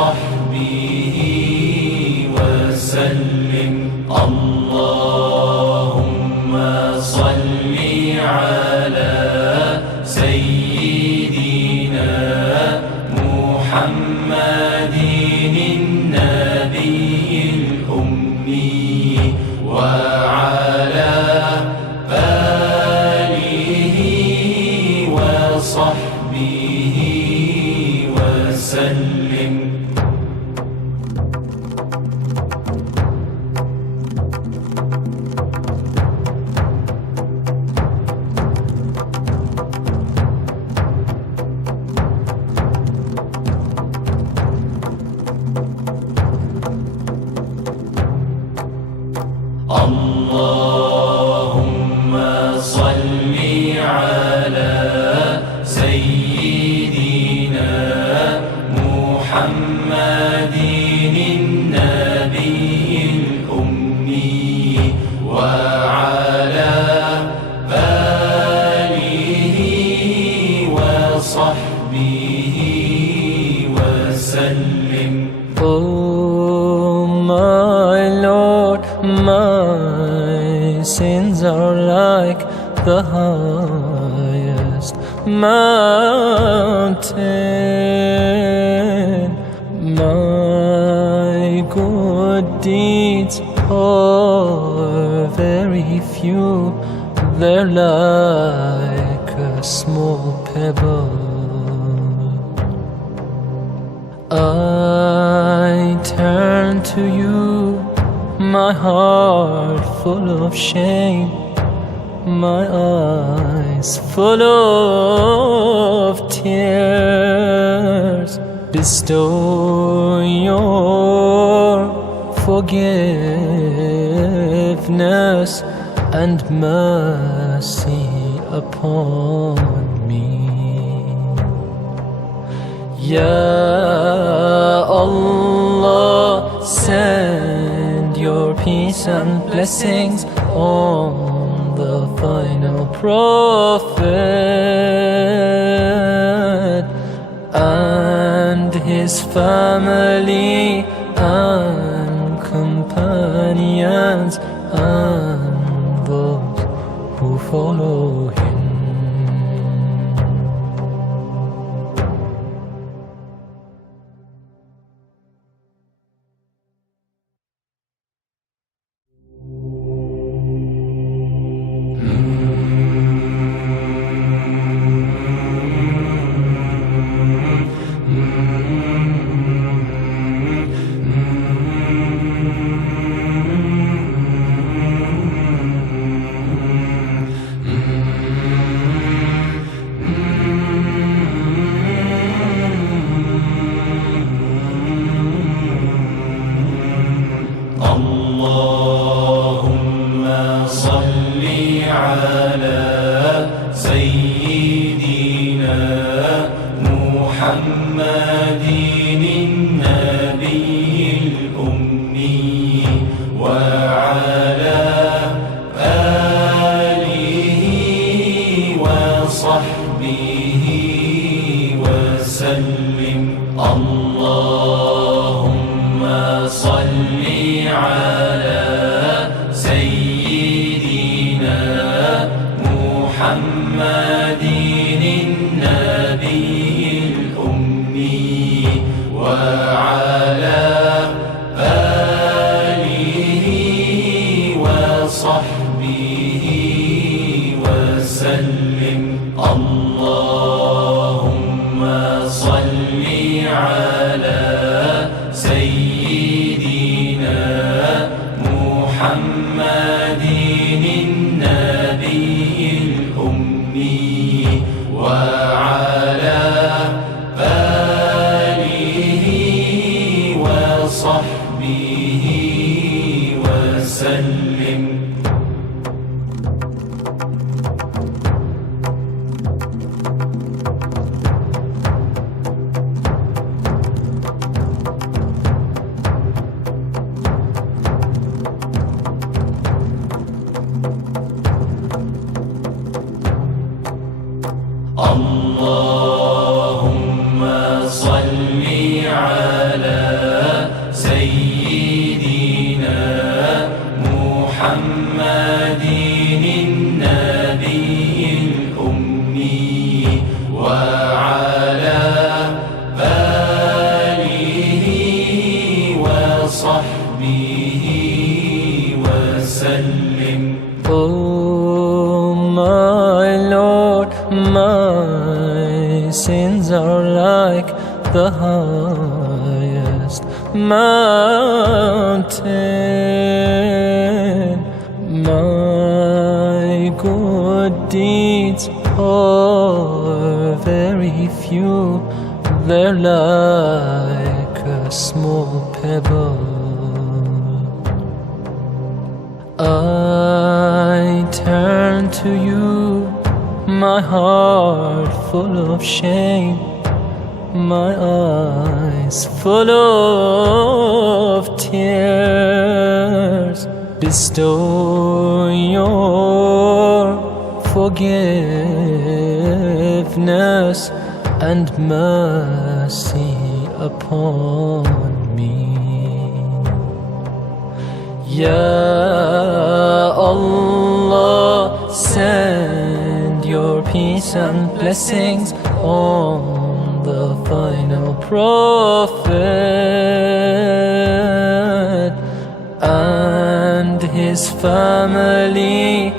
وصحبه وسلم. اللهم صل على سيدنا محمد النبي الأمي وعلى آله وصحبه وسلم. اللهم صل على سيدنا محمد النبي الأمي وعلى آله وصحبه وسلم. Oh my Lord, my sins are like the highest mountain. My good deeds are very few, they're like a small pebble. I turn to you, my heart full of shame, my eyes full of tears. Bestow your forgiveness and mercy upon me. Ya Allah, send your peace and blessings on the final prophet and his family and companions and those who follow him. اللهم صل على سيدنا محمد النبي الأمي وعلى آله وصحبه وسلم. اللهم صل على سيدنا محمد النبي الأمي وعلى آله وصحبه وسلم. اللهم صل على سيدنا محمد النبي الأمي وعلى آله وصحبه وسلم. اللهم وصل على سيدنا محمد النبي الأمي وعلى آله وصحبه وسلم. Oh my Lord, my sins are like the highest mountain. My good deeds are very few, they're like a small pebble. I turn to you, my heart full of shame, my eyes full of tears. Bestow your forgiveness and mercy upon me. Ya Allah, send your peace and blessings on the final prophet and his family